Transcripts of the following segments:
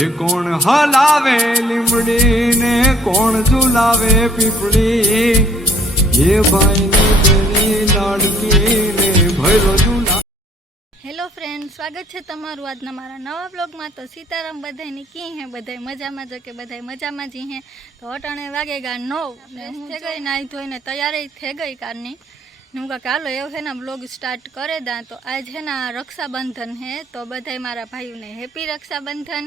ये कोण हलावे લીમડી ને કોણ ઝુલાવે પીપળી ये भाई ने तेरी लाडकी ने भैलो झूला। હેલો ફ્રેન્ડ, સ્વાગત છે તમારું આજના મારા નવા બ્લોગમાં। તો સીતારામ બધાની કી હે, બધાય મજામાં જ કે બધાય મજામાં જ હે। તો અટાણે વાગેગા 9 ને થઈ ગઈ નાઈ ધોઈને તૈયારી થઈ ગઈ કારની હું કહા હાલો એવું है ना ब्लॉग स्टार्ट करे दा। तो आज है ना रक्षाबंधन है, तो बधाई मारा भाई ने हैप्पी रक्षाबंधन।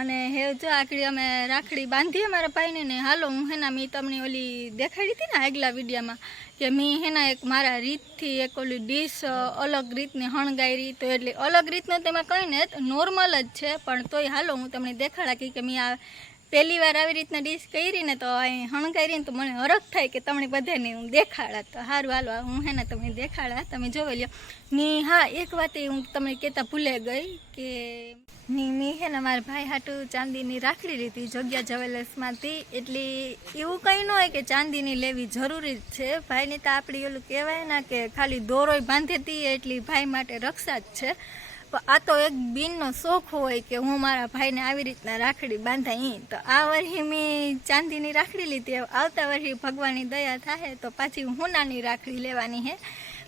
अने हे जो आखड़ी अमे राखड़ी बांधी मारा भाई ने हालो हूँ है ना मैं तमने ओली देखाड़ी थी ना आगला वीडियो में कि मैं है ना एक मारा रीत थी एक ओली डिश अलग रीतनी हणगायरी। तो एटले अलग रीतनो तेमां कहीं ने नॉर्मल ज छे, पण तोय हालो हूँ तमने देखाड़ा कि मैं आ पहली बार आई रीतना डिश करी ने तो हणगायरी तो मैंने हरख थाय कि तमने बधाने हूँ देखाड़ा। तो हारू हालो हूँ है ना तमने देखाड़ा, तमे जोई लो। नी हाँ एक बात हूँ तमने कहता भूले गई कि मी है ना मारा भाई हाटू चांदीनी राखड़ी लीधी जोगिया ज्वेलर्समांथी। एटले एवुं कंई न होय कि चांदीनी लेवी जरूरी छे। भाईने तो आपणी ओલું કહેવાય ना कि खाली दोरोय बांधेती एटली भाई माटे रक्षा ज छे। आ तो एक बीननो शौख होय कि हूँ मारा भाई ने आवी रीतना राखड़ी बांधाई। तो आ वर्षे मैं चांदीनी राखड़ी लीधी, आवता वर्षे भगवाननी दया थाय तो पाછી हुनानी राखड़ी लेवानी है।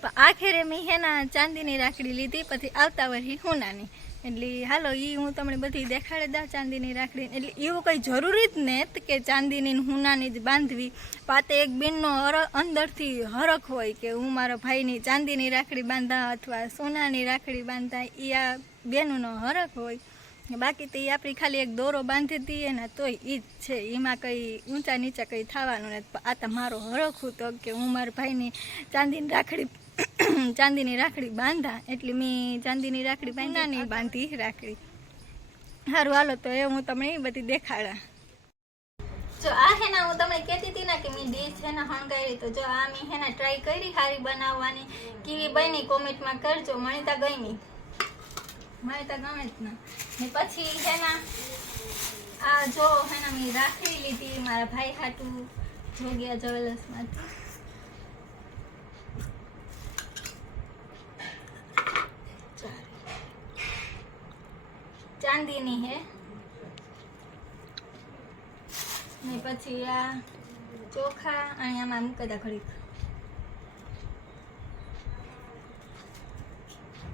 तो आखिरे मैं है ना चांदीनी राखड़ी लीधी, पछी आवता वर्षे हुनानी। એટલે હાલો ઈ હું તમને બધી દેખાડી દઉં ચાંદીની રાખડી। એટલે એવું કંઈ જરૂરી જ નથી કે ચાંદીની હુનાની જ બાંધવી, પાતે એક બેનનો અંદરથી હરખ હોય કે હું મારા ભાઈની ચાંદીની રાખડી બાંધા અથવા સોનાની રાખડી બાંધા, એ આ બેનનો હરખ હોય। બાકી તો એ આપણી ખાલી એક દોરો બાંધી દઈએ ને તોય એ જ છે, એમાં કંઈ ઊંચા નીચા કંઈ થવાનું નથી। આ તો મારો હરખ હતો કે હું મારા ભાઈની ચાંદીની રાખડી चांदीनी राखड़ी बांधा, एटले मैं चांदीनी राखड़ी बांधा नहीं बांधी राखड़ी। हारू हालो तो ए हूँ तमने बधी देखाड़ा। जो आ है ना हूँ तमने कहती थी ना कि मैं डिश है ना हणगायरी, तो जो आ मैं है ना ट्राय करी हारी बनाववानी केवी बनी कमेंट में करजो। मने तो गमी, मने तो गमे ज ना। ने पछी है ना आ जो है ना मैं राखड़ी लीधी मारा भाई हाटू जोगिया ज्वेलर्समांथी। चांदीनी है ने पछी आ चोखा अहीं आमां मूकी दो घड़ीक,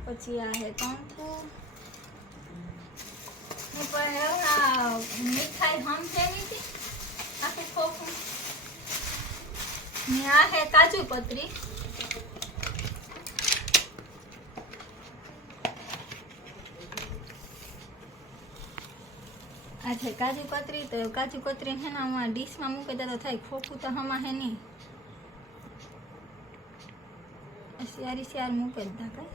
पछी आ है कंकु ने पर आ मिठाई हम फेमी थी आखी खोखू ने आ है काजू पतरी। अच्छा काजू कतरी, तो काजू कतरी है ना हूँ डिश में मूकी दे तो थाय खोखू तो हमा है नहीं सियारी सियार मूके दा कई।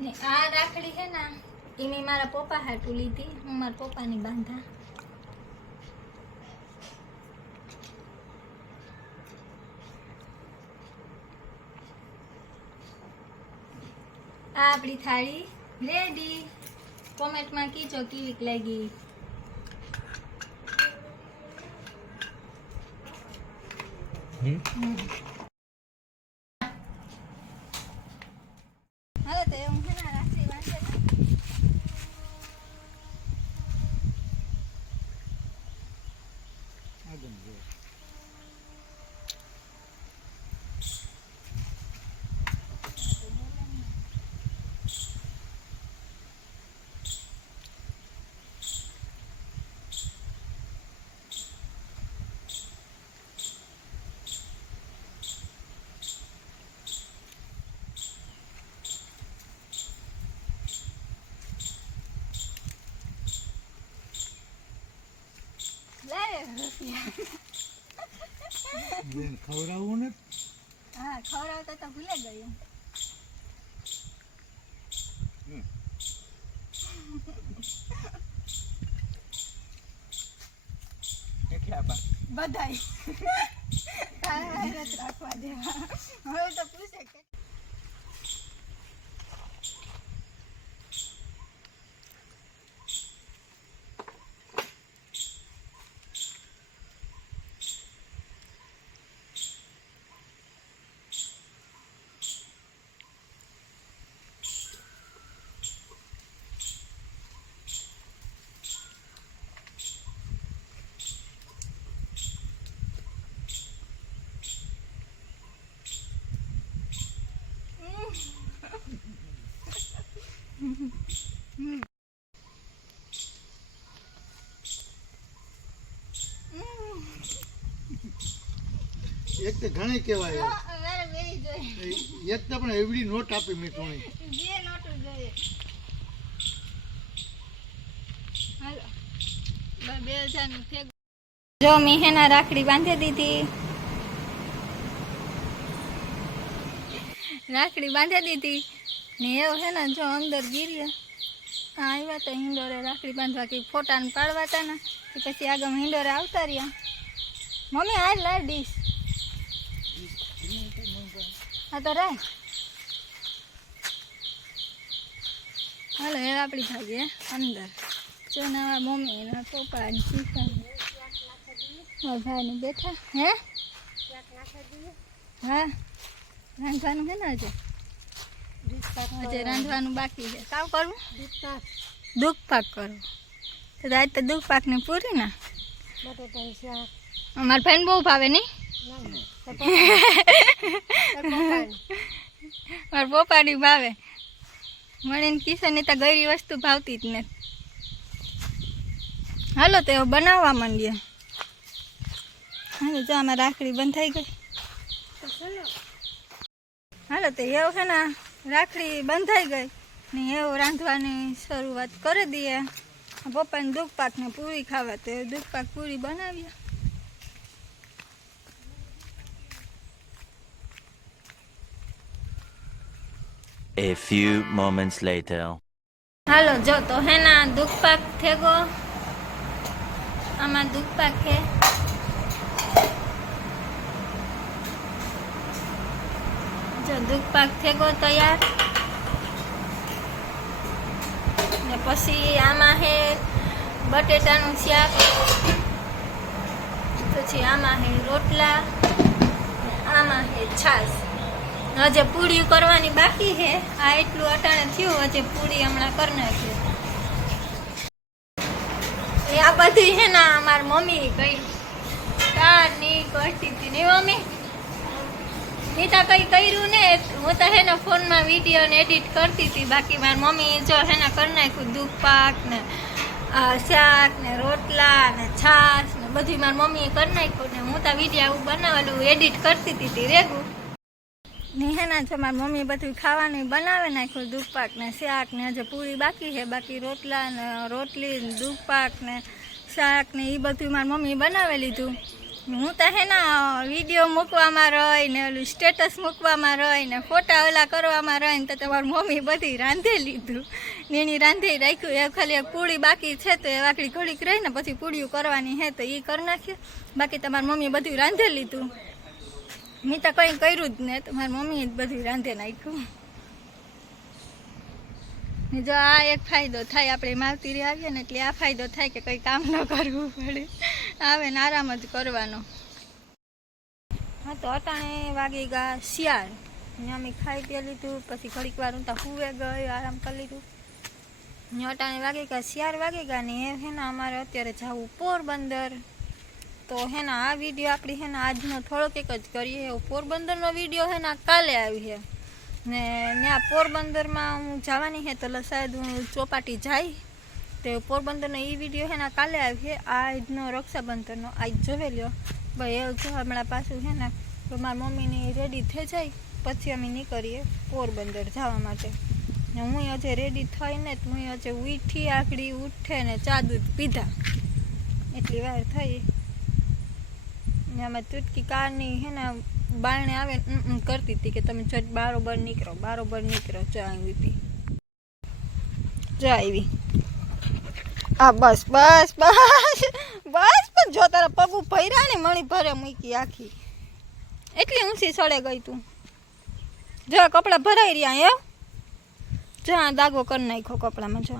ने आ राखड़ी है ना ई मैं मारा पप्पा हाटू लीधी, हूँ मारा पप्पा ने बांधा। आपणी थाળી रेडी, कमेंट में कीजो केवीक लागी। हालो तो एवं है ना राखड़ी बांधे खवरावू ने हाँ खवरावता तो भूले गई। बधाई राखवा देवा हवे तो पूछे के એક તો ઘણી કહેવાય મારે બેય જોઈએ એક તો પણ એવડી નોટ આપી મેં થોડી બે નોટો જોઈએ હાલો 2000 નું ફેગ જો મીહેના રાખડી બાંધી દીધી ને એવું છે ને જો અંદર ગીર્યા આવ્યા તો હિંડોરે રાખડી બાંધવા કે ફોટા ને પાડવા હતા ને પછી આગળ હિંડોરે આવતા રહ્યા મમ્મી આ લા ડીશ હા તો રાય હાલો એ આપણી ભાગીએ અંદર જો નવા મમ્મી એના પપ્પા ને શીખા ભાઈ ને બેઠા હે હા રાંધવાનું છે ને હજે રાંધવાનું બાકી છે કામ કરવું દૂધ પાક કરવું તો આજ તો દૂધ પાક ને પૂરી ને અમારા ભાઈને બહુ ભાવે નહીં મારા પપ્પાની ભાવે મને કિશનની તો ગયરી વસ્તુ ભાવતી જ નથી હાલો તો બનાવવા માંડીએ હાલો જો આમાં રાખડી બંધાઈ ગઈ હાલો તો એવું છે ને રાખડી બંધાઈ ગઈ ને એવું રાંધવાની શરૂઆત કરી દઈએ પપ્પાને દૂધ પાક ને પૂરી ખાવા તો દૂધ પાક પૂરી બનાવીએ A few moments later. હાલો જો તો હે ના દૂધ પાક થેગો આમાં દૂધ પાક છે જો દૂધ પાક થેગો તૈયાર ને પછી આમાં હે બટેટાનું શાક પછી આમાં હે રોટલા આમાં હે છાશ હજે પૂરી કરવાની બાકી છે આ એટલું અટાણે થયું હજે પૂરી હમણાં કરી નાખી એ આ બધી છે ને મારી મમ્મી કઈ કારની કરતી હતી ને મમ્મી મેં તો કઈ કર્યું ને હું તો હે ને ફોનમાં વિડીયો ને એડિટ કરતી હતી બાકી મારી મમ્મી જો હે ને કરી નાખ્યું દૂધ પાક ને શાક ને રોટલા ને છાશ ને બધી મારી મમ્મીએ કરી નાખ્યું ને હું તો વિડીયો આવું બનાવેલું એડિટ કરતી હતી રેગું ને હે ને જો મારી મમ્મી બધું ખાવાનું બનાવી નાખ્યું દૂધ પાક ને શાક ને હજે પૂરી બાકી છે બાકી રોટલા ને રોટલી ને દૂધ પાક ને શાક ને એ બધું મારી મમ્મી બનાવી લીધું હું તો હે ને વિડીયો મૂકવામાં રહી ને ઓલું સ્ટેટસ મૂકવામાં રહી ને ફોટા ઓલા કરવામાં રહી ને તો તમારી મમ્મી બધી રાંધી લીધું ને એની રાંધી રાખ્યું એ ખાલી એક પૂરી બાકી છે તો એ વાકડી ઘડીક રહી ને પછી પૂરીઓ કરવાની છે તો એ કરી નાખ્યું બાકી તમારી મમ્મીએ બધું રાંધી લીધું મેં તો કંઈ કર્યું જ ને તો મારી મમ્મીએ જ બધું રાંધી નાખ્યું ને જો આ એક ફાયદો થાય આપણે માવતીરી આવીએ ને એટલે આ ફાયદો થાય કે કંઈ કામ ન કરવું પડે આવે ને આરામ જ કરવાનો હા તો અટાણે વાગી ગયા શિયાળ ને અમે ખાઈ પી લીધું પછી ઘડીક વાર હું તો હુવે ગઈ આરામ કરી લીધું ને અટાણે વાગી ગયા શિયાળ વાગી ગયા ને એ છે ને અમારે અત્યારે જવું પોરબંદર તો હે ને આ વિડીયો આપણી હે ને આજનો થોડોક એક જ કરીએ એવો પોરબંદરનો વિડીયો હે ને કાલે આવી છે ને ત્યાં પોરબંદરમાં હું જવાની છે તો શાયદ હું ચોપાટી જાય તો પોરબંદરનો એ વિડીયો હે ને કાલે આવી છે આજનો રક્ષાબંધનનો આજ જોઈ લ્યો ભાઈ એવું જો હમણાં પાછું છે ને તો મારી મમ્મીની રેડી થઈ જાય પછી અમે નીકળીએ પોરબંદર જવા માટે ને હું હજે રેડી થઈને તો હું હજે ઉઠી આખડી ઉઠે ને ચા દૂધ પીધા એટલી વાર થઈ ને આમાં ચૂટકી કારની હે ને બારણે આવે કરતી હતી કે તમે જટ બારોબર નીકળો જો આવી હતી જો આવી આ બસ પણ જો તારા પગું ભર્યા ને મણી ભરે મૂકી આખી એટલી ઊંચી ચડે ગઈ તું જો કપડાં ભરાઈ રહ્યા એમ જો આ દાગો કરી નાખ્યો કપડામાં જો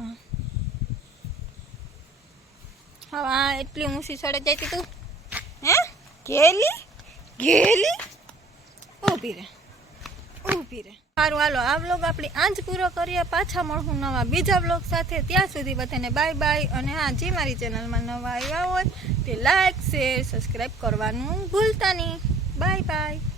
હવે આ એટલી ઊંચી ચડે જતી તું હે ગેલી ઊભી રે સારું હાલો આ વ્લોગ આપણે આજ પૂરો કરીએ પાછા મળશું નવા બીજા વ્લોગ સાથે ત્યાં સુધી બધાને બાય બાય અને હા જે મારી ચેનલમાં નવા આવ્યા હોય તે લાઈક શેર સબસ્ક્રાઈબ કરવાનું ભૂલતા નહીં બાય બાય